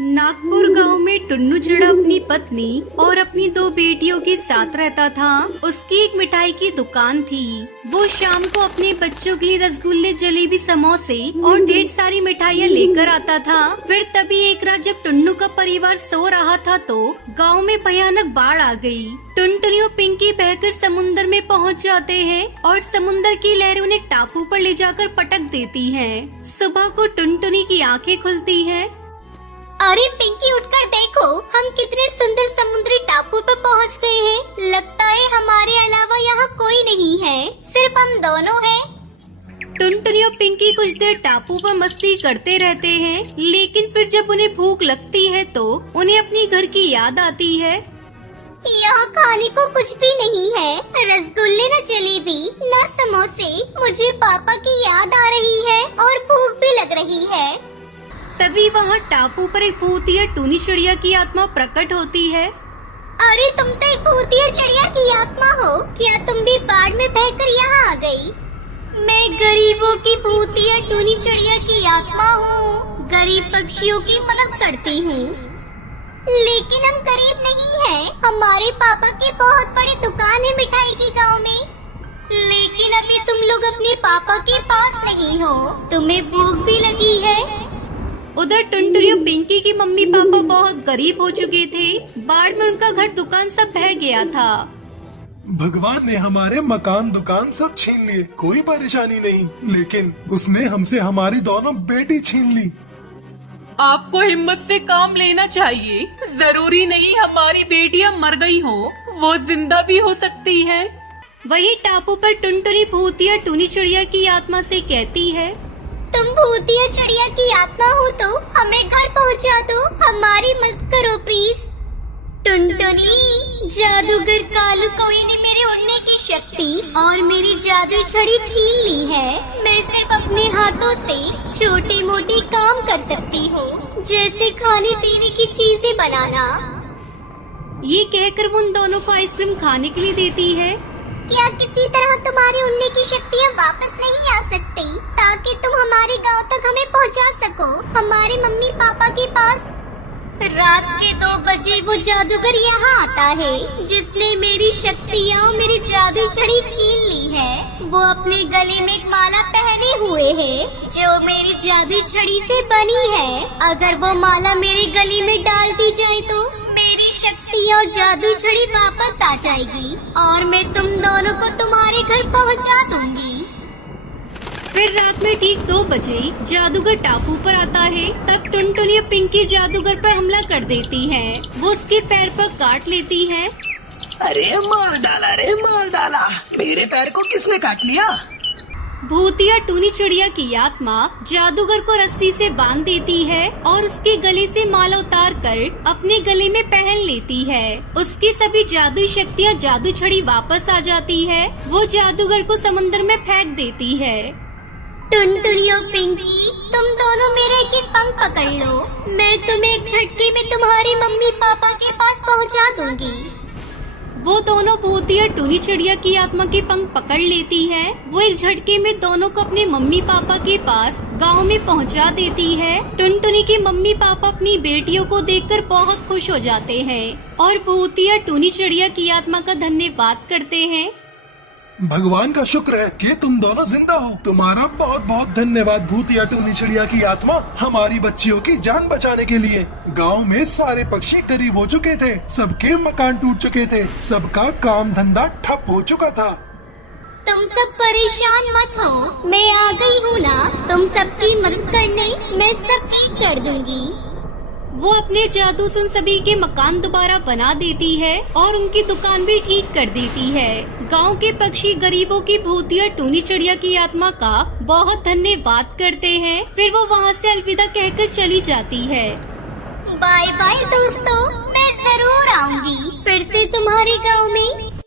नागपुर गांव में टुन्नू चिड़ा अपनी पत्नी और अपनी दो बेटियों के साथ रहता था। उसकी एक मिठाई की दुकान थी। वो शाम को अपने बच्चों के लिए रसगुल्ले, जलेबी, समोसे और ढेर सारी मिठाइयाँ लेकर आता था। फिर तभी एक रात जब टुन्नू का परिवार सो रहा था तो गांव में भयानक बाढ़ आ गई। टुनटुनी और पिंकी बहकर समुंदर में पहुंच जाते हैं और समुंदर की लहरें उन्हें टापू पर ले जाकर पटक देती हैं। सुबह को टुनटुनी की आंखें खुलती हैं। अरे पिंकी, उठकर देखो, हम कितने सुंदर समुद्री टापू पर पहुंच गए हैं। लगता है हमारे अलावा यहाँ कोई नहीं है, सिर्फ हम दोनों हैं। टुनटुनी और पिंकी कुछ देर टापू पर मस्ती करते रहते हैं, लेकिन फिर जब उन्हें भूख लगती है तो उन्हें अपनी घर की याद आती है। यहाँ खाने को कुछ भी नहीं है, रसगुल्ले न जलेबी न समोसे। मुझे पापा की याद आ रही है और भूख भी लग रही है। तभी वहाँ टापू पर एक भूतिया टूनी चिड़िया की आत्मा प्रकट होती है। अरे तुम तो एक भूतिया चिड़िया की आत्मा हो, क्या तुम भी बाढ़ में बहकर यहाँ आ गई? मैं गरीबों की भूतिया टूनी चिड़िया की आत्मा हूँ। गरीब पक्षियों की मदद करती हूँ। लेकिन हम गरीब नहीं हैं। हमारे पापा की बहुत बड़ी दुकान है मिठाई की गाँव में। लेकिन अभी तुम लोग अपने पापा के पास नहीं हो, तुम्हें भूख भी लगी है। उधर टुनटुनी और पिंकी की मम्मी पापा बहुत गरीब हो चुके थे। बाढ़ में उनका घर, दुकान सब बह गया था। भगवान ने हमारे मकान, दुकान सब छीन लिए, कोई परेशानी नहीं, लेकिन उसने हमसे हमारी दोनों बेटी छीन ली। आपको हिम्मत से काम लेना चाहिए। जरूरी नहीं हमारी बेटियां मर गई हो, वो जिंदा भी हो सकती है। वही टापू पर टुनटुनी भूतिया टूनी चिड़िया की आत्मा से कहती है, तुम भूतिया चिड़िया की आत्मा हो तो हमें घर पहुंचा दो, हमारी मदद करो प्लीज। टुनटुनी, जादूगर कालू कौवे ने मेरे उड़ने की शक्ति और मेरी जादू छड़ी छीन ली है। मैं सिर्फ अपने हाथों से छोटी मोटी काम कर सकती हूँ, जैसे खाने पीने की चीजें बनाना। ये कहकर वो उन दोनों को आइसक्रीम खाने के लिए देती है। क्या किसी तरह तुम्हारी उड़ने की शक्तियाँ वापस नहीं आ सकती, ताकि तुम हमारे गांव तक हमें पहुंचा सको, हमारे मम्मी पापा के पास? रात के 2 बजे वो जादूगर यहाँ आता है, जिसने मेरी शक्तियाँ और मेरी जादू छड़ी छीन ली है। वो अपने गले में एक माला पहने हुए है, जो मेरी जादू छड़ी से बनी है। अगर वो माला मेरे गले में डाल दी जाए तो मेरी शक्ति और जादू छड़ी वापस आ जाएगी और मैं तुम दोनों को तुम्हारे घर पहुंचा दूंगी। फिर रात में ठीक 2 बजे जादूगर टापू पर आता है। तब टुनटुनी और पिंकी जादूगर पर हमला कर देती हैं। वो उसके पैर पर काट लेती है। अरे मार डाला, रे मार डाला, मेरे पैर को किसने काट लिया? भूतिया टूनी चिड़िया की आत्मा जादूगर को रस्सी से बांध देती है और उसके गले से माला उतार कर अपने गले में पहन लेती है। उसकी सभी जादुई शक्तियाँ, जादू छड़ी वापस आ जाती है। वो जादूगर को समुद्र में फेंक देती है। टुनटुनी और पिंकी, तुम दोनों मेरे एक पंख पकड़ लो, मैं तुम्हें एक झटके में तुम्हारी मम्मी पापा के पास पहुंचा दूंगी। वो दोनों भूतिया टूनी चिड़िया की आत्मा के पंख पकड़ लेती है। वो एक झटके में दोनों को अपने मम्मी पापा के पास गांव में पहुंचा देती है। टुनटुनी के मम्मी पापा अपनी बेटियों को देखकर बहुत खुश हो जाते हैं और भूतिया टूनी चिड़िया की आत्मा का धन्यवाद करते हैं। भगवान का शुक्र है कि तुम दोनों जिंदा हो। तुम्हारा बहुत बहुत धन्यवाद भूतिया टूनी चिड़िया की आत्मा, हमारी बच्चियों की जान बचाने के लिए। गांव में सारे पक्षी गरीब हो चुके थे, सबके मकान टूट चुके थे, सबका काम धंधा ठप हो चुका था। तुम सब परेशान मत हो, मैं आ गई हूँ ना, तुम सबकी मदद करने। मैं सब ठीक कर दूंगी। वो अपने जादू से सभी के मकान दोबारा बना देती है और उनकी दुकान भी ठीक कर देती है। गांव के पक्षी गरीबों की भूतिया टूनी चिड़िया की आत्मा का बहुत धन्यवाद करते हैं। फिर वो वहाँ से अलविदा कहकर चली जाती है। बाय बाय दोस्तों, मैं जरूर आऊंगी फिर से तुम्हारे गांव में।